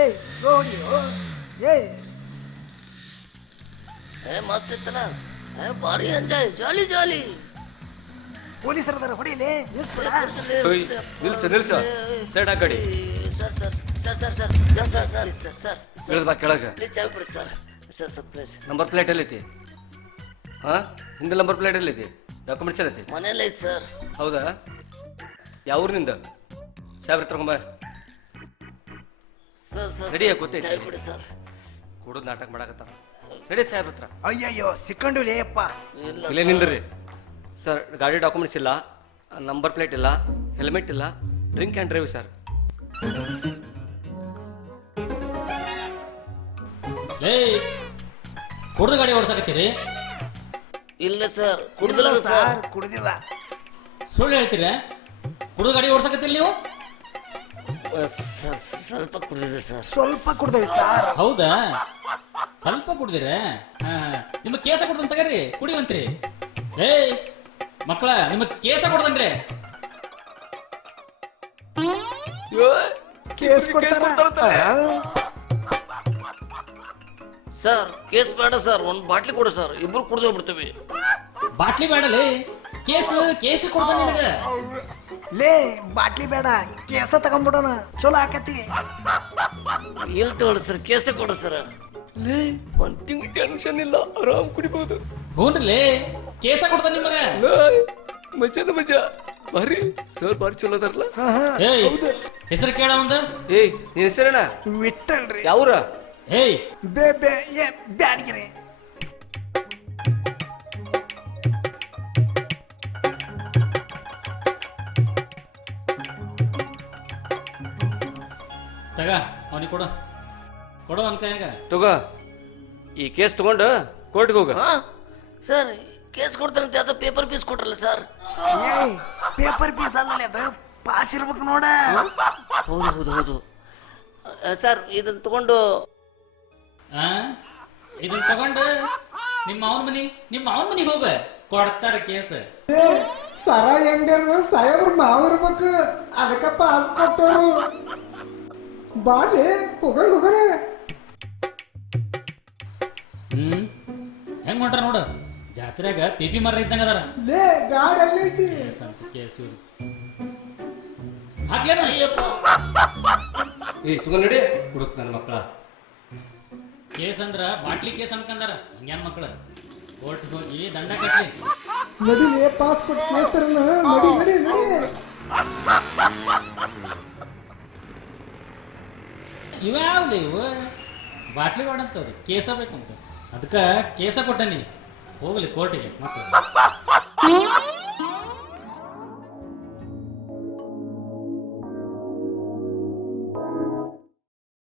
ಏಯ್ ನೋಡಿ ಏಯ್ ಮಸ್ತ್ ಇತ್ತಲ್ಲ ಭಾರಿ ಎಂಜಾಯ್ ಜಾಲಿ ಜಾಲಿ. ಪೊಲೀಸರದಾರ ಹೊಡಿಲಿ ನಿಲ್ಸ್ಬಿಡ. ನಿಲ್ಸ ಸೈಡ್ ಆ ಕಡೆ. Sir sir sir sir sir sir sir sir sir sir ಇಳ್ದ ಬಾ ಕೆಳಗೆ. ಪ್ಲೀಸ್ ಚಾವಿ ಕೊಡಿ sir sir sir please. Number plate ಎಲ್ಲೈತಿ? ಹಾಂ, ಹಿಂದೆ ನಂಬರ್ ಪ್ಲೇಟ್ ಎಲ್ಲೈತಿ? ಡಾಕ್ಯುಮೆಂಟ್ಸ್ ಎಲ್ಲೈತಿ? ಮನೇಲಿ ಐತೆ ಸರ್. ಹೌದಾ? ಯಾವ ಊರಿನಿಂದ? ಸಾಹೇಬ್ರ ತಗೊಂಬ. ಸರ್ ಸರ್ ರೆಡಿಯಾ? ಗೊತ್ತೈತಿ ಚಾವಿ ಕೊಡಿ ಸರ್. ಕುಡಿದು ನಾಟಕ ಮಾಡಕತ್ತಾರ. ರೆಡಿ ಸಾಹೇಬ್ರ ಹತ್ರ. ಅಯ್ಯಯ್ಯೋ ಸಿಕ್ಕೊಂಡು ಲೇಯಪ್ಪ. ಇಲ್ಲೇ ನಿಂದ್ರಿ ಸರ್. ಗಾಡಿ ಡಾಕ್ಯುಮೆಂಟ್ಸ್ ಇಲ್ಲ, ನಂಬರ್ ಪ್ಲೇಟ್ ಇಲ್ಲ, ಹೆಲ್ಮೆಟ್ ಇಲ್ಲ, ಡ್ರಿಂಕ್ ಆ್ಯಂಡ್ ಡ್ರೈವ್ ಸರ್. ಕುಡ್ದು ಗಾಡಿ ಓಡಿಸಕತ್ತೀರಿ? ಇಲ್ಲ ಸರ್ ಕುಡ್ದಿಲ್ಲ ಸರ್. ಕುಡ್ದಿಲ್ಲ. ಸುಳ್ಳು ಹೇಳ್ತೀರಾ? ಕುಡ್ದು ಗಾಡಿ ಓಡಿಸಕತ್ತಿಲ್ಲ ನೀವು? ಸ್ವಲ್ಪ ಕುಡಿದಿದೆ ಸರ್. ಸ್ವಲ್ಪ ಕುಡ್ದೇವಿ ಸರ್. ಹೌದಾ? ಸ್ವಲ್ಪ ಕುಡ್ದಿರ? ನಿಮ್ಮ ಕೇಸ ಕೊಡ್ದಂತ ತಗರಿ ಕುಡಿವಂತ್ರಿ. ಮಕ್ಕಳ ನಿಮ್ಮ ಕೇಸ ಕೊಡ್ದನ್ರಿ. ಕೇಸ್ ಕೊಡ್ತಾರ ಸರ್. ಕೇಸ್ ಬೇಡ ಸರ್, ಒಂದು ಬಾಟ್ಲಿ ಕೊಡು ಸರ್, ಇಬ್ರು ಕುಡ್ದು ಹೋಗ್ಬಿಡ್ತೀವಿ. ಬಾಟ್ಲಿ ಬೇಡಲಿ, ಕೇಸ್ ಕೊಡ್ದ ನಿನಗ. ಲೇ ಬಾಟ್ಲಿ ಬೇಡ, ಕೇಸ ತಗೊಂಡ್ಬಿಡೋಣ, ಚಲೋ ಆಕತಿ. ಎಲ್ಲಿ ತಗೊಳ್ಳಿ ಸರ್, ಕೇಸ ಕೊಡು ಸರ್. ಒಂದು ತಿಂಗ್ ಟೆನ್ಷನ್ ಇಲ್ಲ, ಆರಾಮ್ ಕುಡಿಬಹುದು. ಹ್ಞೂನ್ರಿ, ಕೇಸ ಕೊಡ್ದ ನಿಮಗ. ಮಜಾನ ಮಜಾ ಬಾರಿ ಸರ್, ಬಾರಿ ಚಲೋ ಅದಾರಲ್ಲ. ಹೆಸರು ಕೇಳ ಒಂದು. ಏಯ್ ನಿನ್ ಹೆಸರೇನ? ವಿಠಲ್ರಿ. ಯಾವ್ರ? ಬ್ಯಾಡಗಿರಿ. ತಗ ಅವನಿಗೆ ಕೊಡು ಅವನ ಕೈಯಾಗ. ತಗೋ, ಈ ಕೇಸ್ ತಗೊಂಡು ಕೋರ್ಟ್ಗೆ ಹೋಗ. ಸರ್ ಕೇಸ್ ಕೊಡ್ತಾರಂತ ಯಾವ್ದೋ ಪೇಪರ್ ಪೀಸ್ ಕೊಟ್ರಲ್ಲ ಸರ್. ಏಯ್ ಪೇಪರ್ ಪೀಸ್ ಅಲ್ಲ ಅದು, ಪಾಸ್ ಇರ್ಬೇಕು ನೋಡ. ಹೌದು ಹೌದು ಹೌದು ಸರ್. ಇದನ್ನ ತಗೊಂಡು ಇದನ್ನ ತಗೊಂಡು ನಿಮ್ಮ ಅವನ ಮನಿಗೆ ಹೋಗ, ಕೊಡ್ತಾರ ಕೇಸ್. ಸರ ಅಂಗಡಿಯವ್ರು ಸಾಹೇಬ್ರ ಮಾವಿರ್ಬೇಕು, ಅದಕ್ಕ ಪಾಸ್ ಕೊಟ್ಟರು. ಬಾರ್ಲಿ ಹೋಗರ. ಹೆಂಗ್ ಹೊಂಟ್ರ ನೋಡು, ಜಾತ್ರೆಗ ಪಿಪಿ ಮರ ಇದ್ದಂಗ ಅದಾರ. ಲೇ ಗಾಡಿ ಎಲ್ಲೈತಿ? ಕೇಸ್ ಹಾಕ್ಲೇನ? ಏಯ್ ತಗೊಂಡ್ ನಡಿ ಹುಡುಕ್ ನನ್ನ ಮಕ್ಕಳ. ಕೇಸ್ ಅಂದ್ರ ಬಾಟ್ಲಿ ಕೇಸ್ ಅನ್ಕಂದಾರ ಹಂಗ್ಯಾನ್ ಮಕ್ಕಳು. ಕೋರ್ಟ್ಗೆ ಹೋಗಿ ದಂಡ ಕಟ್ಲಿ. ನಡಿಲಿ ಪಾಸ್ ಕೊಟ್ಟು ಕೇಸ್ ತರಲ್ಲ. ನಡಿ. ಇವ್ಯಾವ್ಲಿ ಇವು ಬಾಟ್ಲಿ ಮಾಡಂತವ್ರಿ, ಕೇಸ ಬೇಕಂತ. ಅದಕ್ಕೆ ಕೇಸ ಕೊಟ್ಟನಿ, ಹೋಗ್ಲಿ ಕೋರ್ಟಿಗೆ ಮಕ್ಕಳು.